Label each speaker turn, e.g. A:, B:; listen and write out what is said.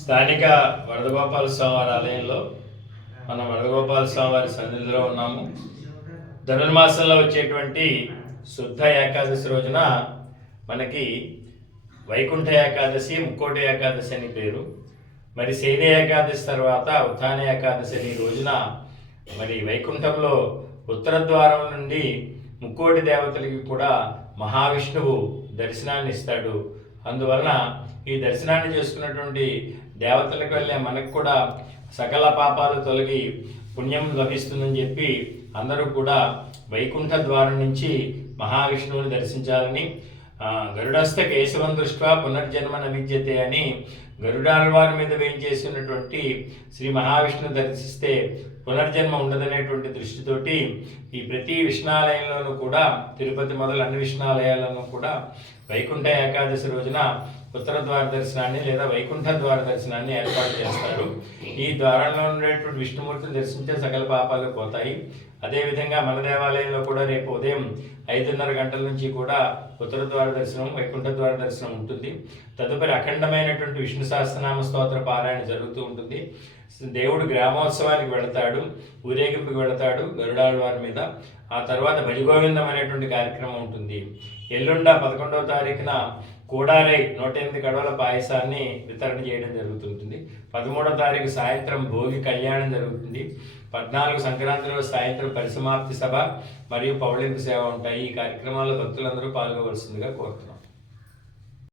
A: స్థానిక వరదగోపాల స్వామివారి ఆలయంలో మనం వరదగోపాల స్వామివారి సన్నిధిలో ఉన్నాము. ధనుర్మాసంలో వచ్చేటువంటి శుద్ధ ఏకాదశి రోజున మనకి వైకుంఠ ఏకాదశి ముక్కోటి ఏకాదశి అని పేరు. మరి శని ఏకాదశి తర్వాత ఉత్థాన ఏకాదశి అని రోజున మరి వైకుంఠంలో ఉత్తర ద్వారం నుండి ముక్కోటి దేవతలకి కూడా మహావిష్ణువు దర్శనాన్ని ఇస్తాడు. అందువలన ఈ దర్శనాన్ని చేసుకున్నటువంటి దేవతలకు వెళ్ళే మనకు కూడా సకల పాపాలు తొలగి పుణ్యం లభిస్తుందని చెప్పి అందరూ కూడా వైకుంఠ ద్వారం నుంచి మహావిష్ణువుని దర్శించాలని గరుడస్థ కేశవం దృష్ట్యా పునర్జన్మ నవిద్యతే అని గరుడాల్వారి మీద వేయించేసినటువంటి శ్రీ మహావిష్ణువు దర్శిస్తే పునర్జన్మ ఉండదనేటువంటి దృష్టితోటి ఈ ప్రతి విష్ణాలయంలోనూ కూడా తిరుపతి మొదలు అన్ని విష్ణాలయాలను కూడా వైకుంఠ ఏకాదశి రోజున ఉత్తర ద్వార దర్శనాన్ని లేదా వైకుంఠ ద్వార దర్శనాన్ని ఏర్పాటు చేస్తారు. ఈ ద్వారంలో ఉండేటువంటి విష్ణుమూర్తిని దర్శించే సకల పాపాలు పోతాయి. అదేవిధంగా మన దేవాలయంలో కూడా రేపు ఉదయం ఐదున్నర గంటల నుంచి కూడా ఉత్తర ద్వార దర్శనం వైకుంఠ ద్వార దర్శనం ఉంటుంది. తదుపరి అఖండమైనటువంటి విష్ణు సహస్రనామ స్తోత్ర పారాయణ జరుగుతూ ఉంటుంది. దేవుడు గ్రామోత్సవానికి వెళతాడు ఊరేగింపుకి వెళతాడు గరుడాళ్ళ వారి మీద. ఆ తర్వాత భజగోవిందం అనేటువంటి కార్యక్రమం ఉంటుంది. ఎల్లుండ పదకొండవ తారీఖున కూడారై నూట ఎనిమిది కడవల పాయసాన్ని వితరణ చేయడం జరుగుతుంటుంది. పదమూడవ తారీఖు సాయంత్రం భోగి కళ్యాణం జరుగుతుంది. పద్నాలుగు సంక్రాంతి రోజు సాయంత్రం పరిసమాప్తి సభ మరియు పౌళింపు సేవ ఉంటాయి. ఈ కార్యక్రమాల్లో భక్తులందరూ పాల్గొవలసిందిగా కోరుతున్నాం.